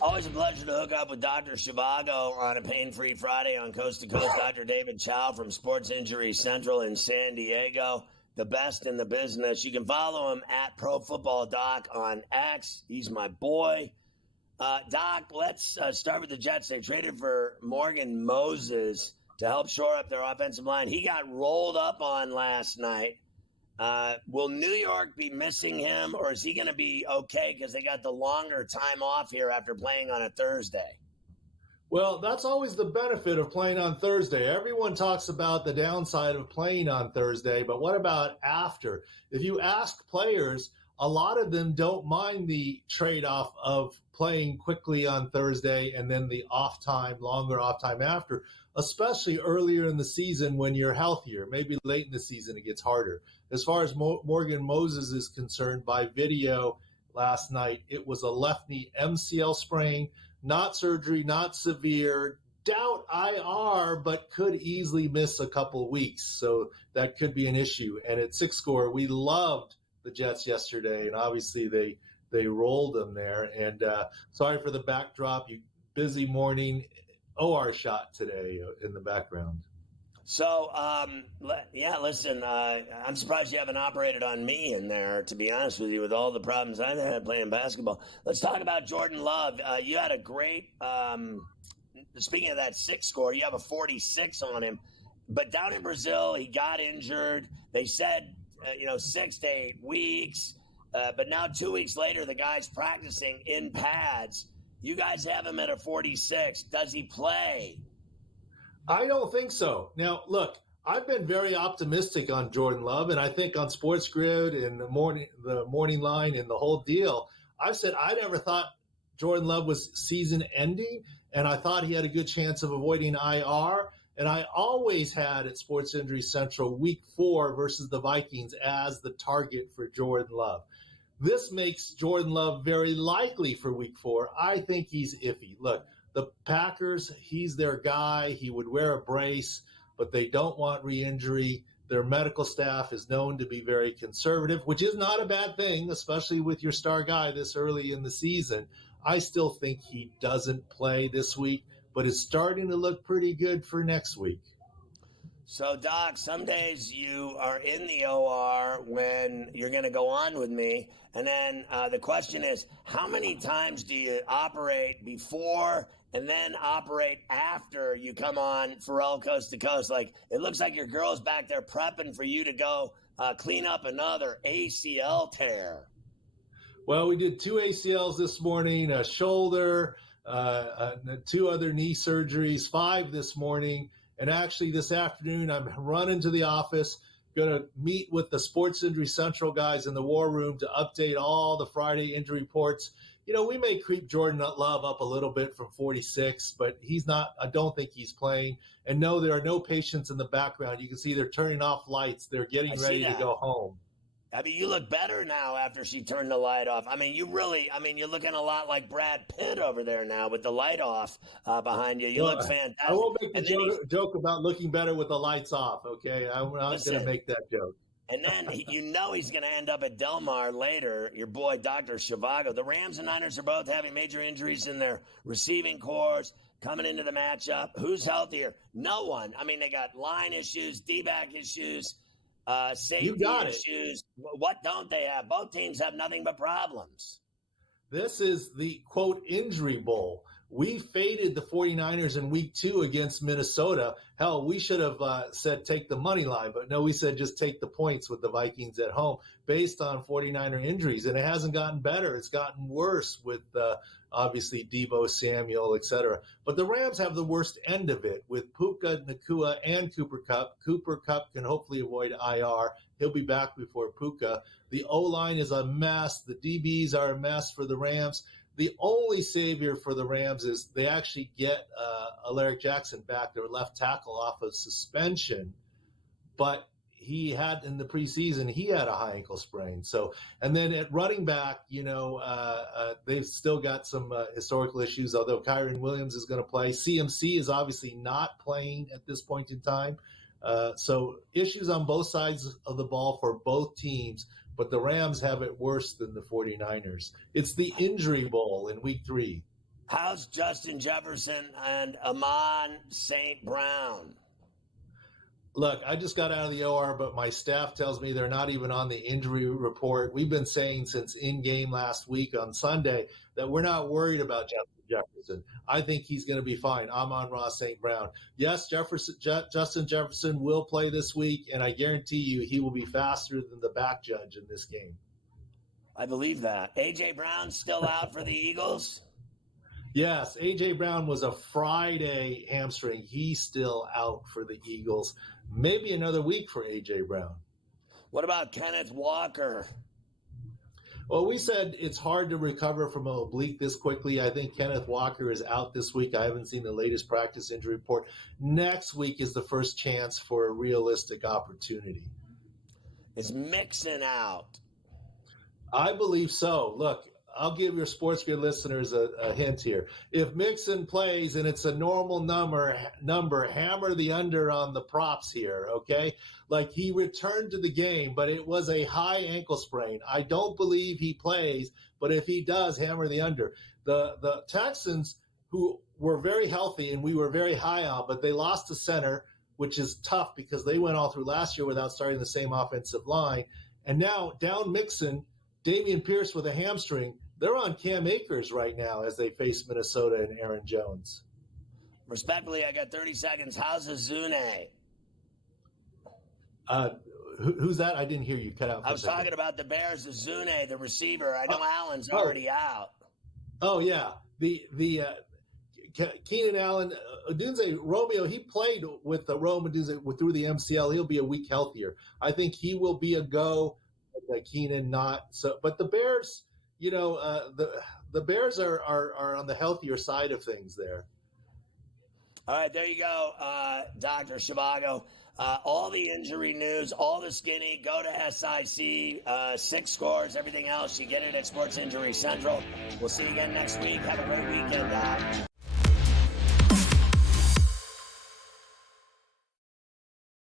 Always a pleasure to hook up with Dr. Shivago on a pain-free Friday on Coast to Coast. Dr. David Chow from Sports Injury Central in San Diego, the best in the business. You can follow him at Pro Football Doc on X. He's my boy. Doc, let's start with the Jets. They traded for Morgan Moses to help shore up their offensive line. He got rolled up on last night. Will New York be missing him, or is he going to be okay because they got the longer time off here after playing on a Thursday? Well, that's always the benefit of playing on Thursday. Everyone talks about the downside of playing on Thursday, but what about after? If you ask players, a lot of them don't mind the trade-off of playing quickly on Thursday and then the off time, longer off time after, especially earlier in the season when you're healthier. Maybe late in the season it gets harder. As far as Morgan Moses is concerned, by video last night, it was a left knee MCL sprain, not surgery, not severe, doubt IR, but could easily miss a couple of weeks. So that could be an issue. And at Six Score, we loved the Jets yesterday, and obviously they rolled them there. And sorry for the backdrop. Busy morning. OR shot today in the background. So, listen, I'm surprised you haven't operated on me in there, to be honest with you, with all the problems I've had playing basketball. Let's talk about Jordan Love. You had a great, speaking of that Six Score, you have a 46 on him. But down in Brazil, he got injured. They said, 6 to 8 weeks. But now 2 weeks later, the guy's practicing in pads. You guys have him at a 46. Does he play? I don't think so. Now, look, I've been very optimistic on Jordan Love, and I think on SportsGrid and the morning line and the whole deal, I've said I never thought Jordan Love was season ending, and I thought he had a good chance of avoiding IR. And I always had at Sports Injury Central week 4 versus the Vikings as the target for Jordan Love. This makes Jordan Love very likely for week 4. I think he's iffy. Look, the Packers, he's their guy. He would wear a brace, but they don't want re-injury. Their medical staff is known to be very conservative, which is not a bad thing, especially with your star guy this early in the season. I still think he doesn't play this week, but it's starting to look pretty good for next week. So, Doc, some days you are in the OR when you're going to go on with me. And then the question is, how many times do you operate before and then operate after you come on Pharrell Coast to Coast? Like, it looks like your girl's back there prepping for you to go clean up another ACL tear. Well, we did 2 ACLs this morning, a shoulder, 2 other knee surgeries, 5 this morning. And actually this afternoon, I'm running to the office, going to meet with the Sports Injury Central guys in the war room to update all the Friday injury reports. We may creep Jordan Love up a little bit from 46, but he's not. I don't think he's playing. And no, there are no patients in the background. You can see they're turning off lights. They're getting ready to go home. I mean, you look better now after she turned the light off. I mean, you're looking a lot like Brad Pitt over there now with the light off behind you. You look fantastic. I won't make the joke about looking better with the lights off, okay? I'm not going to make that joke. And then he's going to end up at Del Mar later, your boy Dr. Shivago. The Rams and Niners are both having major injuries in their receiving cores coming into the matchup. Who's healthier? No one. I mean, they got line issues, D-back issues. Safety issues. What don't they have? Both teams have nothing but problems. This is the, quote, injury bowl. We faded the 49ers in week 2 against Minnesota. Hell, we should have said take the money line, but no, we said just take the points with the Vikings at home based on 49er injuries. And it hasn't gotten better. It's gotten worse with obviously Deebo Samuel, et cetera. But the Rams have the worst end of it with Puka, Nacua, and Cooper Kupp. Cooper Kupp can hopefully avoid IR. He'll be back before Puka. The O-line is a mess. The DBs are a mess for the Rams. The only savior for the Rams is they actually get Alaric Jackson back, their left tackle, off of suspension. But he had in the preseason, he had a high ankle sprain. So, and then at running back, they've still got some historical issues, although Kyron Williams is going to play. CMC is obviously not playing at this point in time. So issues on both sides of the ball for both teams. But the Rams have it worse than the 49ers. It's the injury bowl in week 3. How's Justin Jefferson and Amon St. Brown? Look, I just got out of the OR, but my staff tells me they're not even on the injury report. We've been saying since in-game last week on Sunday that we're not worried about Justin Jefferson. I think he's going to be fine. Amon-Ra St. Brown. Yes, Justin Jefferson will play this week, and I guarantee you he will be faster than the back judge in this game. I believe that. A.J. Brown still out for the Eagles? Yes, A.J. Brown was a Friday hamstring. He's still out for the Eagles. Maybe another week for A.J. Brown. What about Kenneth Walker? Well, we said it's hard to recover from an oblique this quickly. I think Kenneth Walker is out this week. I haven't seen the latest practice injury report. Next week is the first chance for a realistic opportunity. Is Mixon out? I believe so. Look, I'll give your SportsGrid listeners a hint here. If Mixon plays and it's a normal number, hammer the under on the props here, okay? Like, he returned to the game, but it was a high ankle sprain. I don't believe he plays, but if he does, hammer the under. The Texans, who were very healthy and we were very high on, but they lost to center, which is tough because they went all through last year without starting the same offensive line. And now down Mixon, Dameon Pierce with a hamstring, they're on Cam Akers right now as they face Minnesota and Aaron Jones. Respectfully, I got 30 seconds. How's Azune? Who's that? I didn't hear you cut out. I was talking about the Bears, Azune, the receiver. I know Allen's already out. Oh, yeah. The Keenan Allen, Odunze Romeo, he played with the Rome Odunze through the MCL. He'll be a week healthier. I think he will be a go. Keenan not so, but the Bears, the Bears are on the healthier side of things there. All right, there you go, Dr. Shivago. All the injury news, all the skinny, go to SIC, 6 scores, everything else. You get it at Sports Injury Central. We'll see you again next week. Have a great weekend, Doc.